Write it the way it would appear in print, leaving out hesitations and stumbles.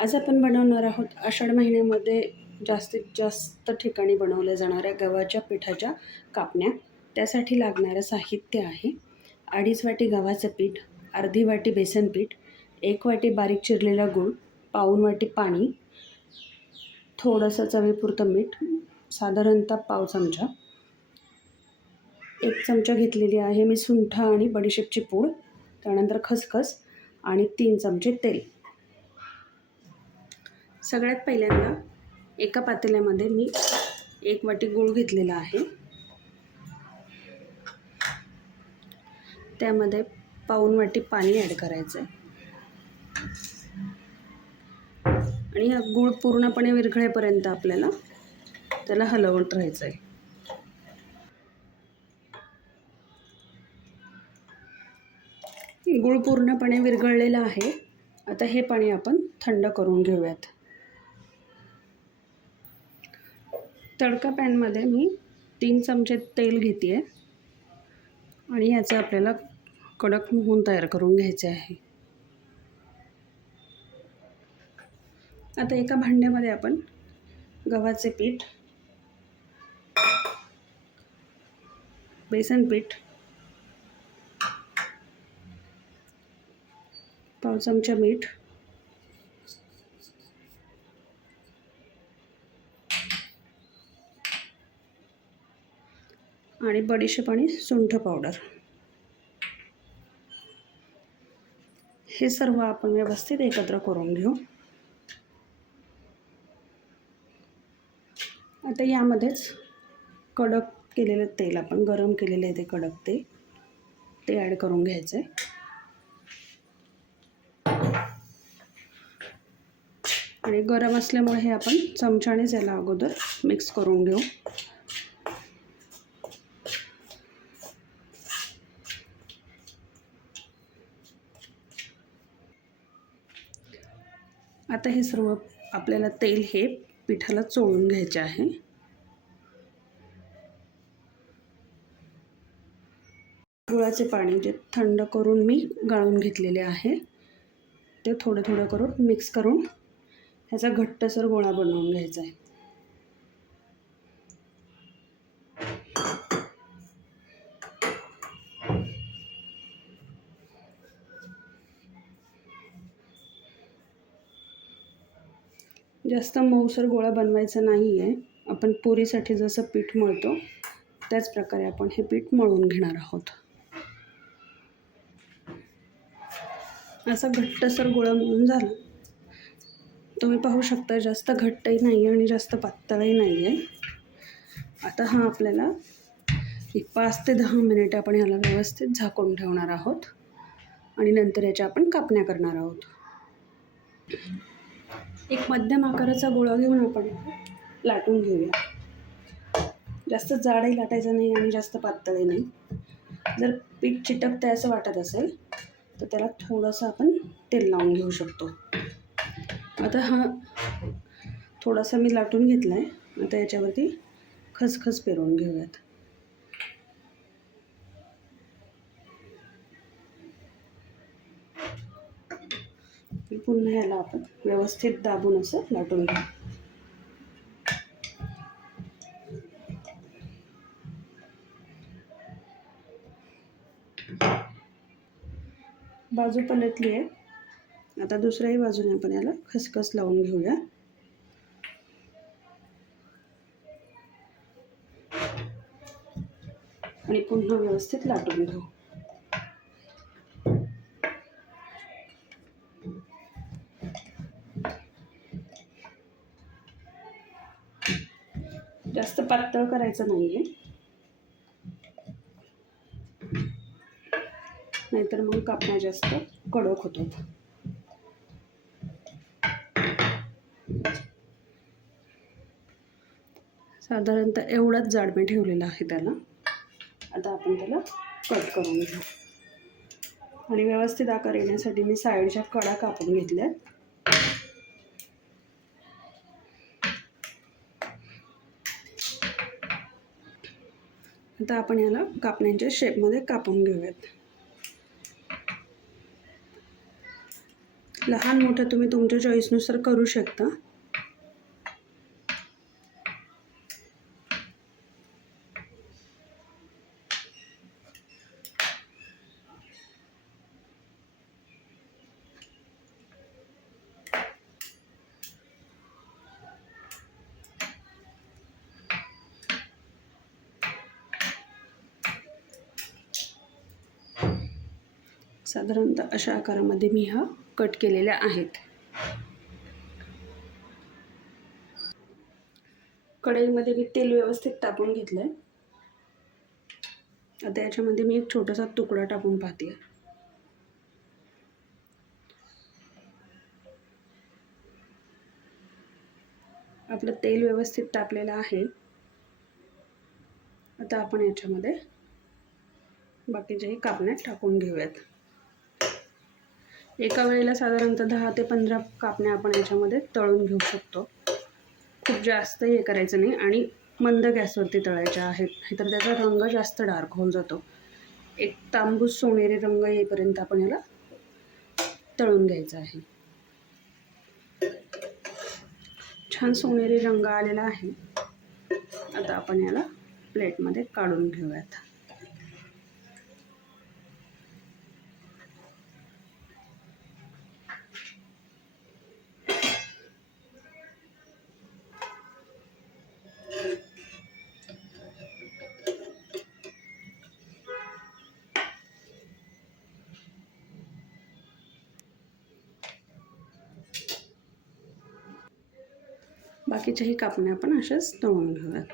आज आपण बनवणार आहोत आषाढ महिन्यामध्ये जास्तीत जास्त ठिकाणी बनवल्या जाणाऱ्या गव्हाच्या पिठाच्या कापण्या. त्यासाठी लागणारं साहित्य आहे 2.5 वाटी गव्हाचं पीठ, अर्धी वाटी बेसन पीठ, 1 वाटी बारीक चिरलेला गूळ, पाऊण वाटी पाणी, थोडंसं चवीपुरतं मीठ, साधारणतः पाव चमचा, 1 चमचा घेतलेली आहे मी सुंठ आणि बडीशेपची पूड, त्यानंतर खसखस आणि 3 चमचे तेल. सगळ्यात पहिल्यांदा एका पातेल्यामध्ये मी 1 वाटी गूळ घेतलेला आहे. त्यामध्ये पाऊण वाटी पाणी ॲड करायचं आहे आणि हा गूळ पूर्णपणे विरघळेपर्यंत आपल्याला त्याला हलवत राहायचं आहे. गूळ पूर्णपणे विरघळलेला आहे. आता हे पाणी आपण थंड करून घेऊयात. तडका पॅनमध्ये मी 3 चमचे तेल घेते आहे आणि याचं आपल्याला कडक मोहन तयार करून घ्यायचे आहे. आता एका भांड्यामध्ये आपण गव्हाचे पीठ, बेसन पीठ, पाव चमचा मीठ, आणि बडीशेप आणि सुंठ पावडर हे सर्व आपण व्यवस्थित एकत्र करून घेऊ. आता यामध्येच कडक केलेलं तेल, आपण गरम केलेलं आहे ते कडक ते ॲड करून घ्यायचं आहे. आणि गरम असल्यामुळे हे आपण चमच्यानेच याला अगोदर मिक्स करून घेऊ. आता हे सर्व आपल्याला तेल हे पिठाला चोळून घ्यायचे आहे. गुळाचे पाणी जे थंड करून मी गाळून घेतलेले आहे ते थोडं थोडं करून मिक्स करून ह्याचा घट्टसर गोळा बनवून घ्यायचा आहे. जास्त मऊसर गोळा बनवायचा नाही आहे. आपण पुरीसाठी जसं पीठ मळतो त्याच प्रकारे आपण हे पीठ मळून घेणार आहोत. असा घट्टसर गोळा मळून झाला. तुम्ही पाहू शकता जास्त घट्टही नाही आहे आणि जास्त पातळही नाही आहे. आता हा आपल्याला एक 5 ते 10 मिनिट आपण ह्याला व्यवस्थित झाकून ठेवणार आहोत आणि नंतर याच्या आपण कापण्या करणार आहोत. एक मध्यम आकाराचा गोळा घेऊन आपण लाटून घेऊया. जास्त जाडही लाटायचं नाही आणि जास्त पातळही नाही. जर पीठ चिटकतंय असं वाटत असेल तर त्याला थोडंसं आपण तेल लावून घेऊ शकतो. आता हा थोडासा मी लाटून घेतला आहे. आता याच्यावरती खसखस पेरवून घेऊयात. पुन्हा ह्याला आपण व्यवस्थित दाबून असं लाटून घेऊ. बाजू पलटली आहे. आता दुसऱ्याही बाजूने आपण याला खसखस लावून घेऊया. आणि पुन्हा व्यवस्थित लाटून घेऊ. जास्त पातळ करायचं नाहीये, नाहीतर मग कापण्या जास्त कडक होतात. साधारणतः एवढाच जाड मी ठेवलेला आहे त्याला. आता आपण त्याला कट करून घेऊ आणि व्यवस्थित आकार येण्यासाठी मी साईडच्या कडा कापून घेतल्यात. आता आपण याला कापण्यांच्या शेपमध्ये कापून घेऊयात. लहान मोठं तुम्ही तुमच्या चॉईसनुसार करू शकता. साधारणतः अशा आकारामध्ये मी हा कट केलेल्या आहेत. कढईमध्ये मी तेल व्यवस्थित टाकून घेतलंय. आता याच्यामध्ये मी एक छोटासा तुकडा टाकून पाहते. आपलं तेल व्यवस्थित तापलेलं आहे. आता आपण याच्यामध्ये बाकीच्याही कापण्या टाकून घेऊयात. एका वेळेला साधारणतः 10 ते 15 कापण्या आपण याच्यामध्ये तळून घेऊ शकतो. खूप जास्त हे करायचं नाही आणि मंद गॅसवरती तळायच्या आहेत, नाहीतर त्याचा रंग जास्त डार्क होऊन जातो. एक तांबूस सोनेरी रंग येईपर्यंत आपण याला तळून घ्यायचं आहे. छान सोनेरी रंग आलेला आहे. आता आपण याला प्लेटमध्ये काढून घेऊयात. बाकीच्याही कापण्या आपण अशाच तळून घेऊयात.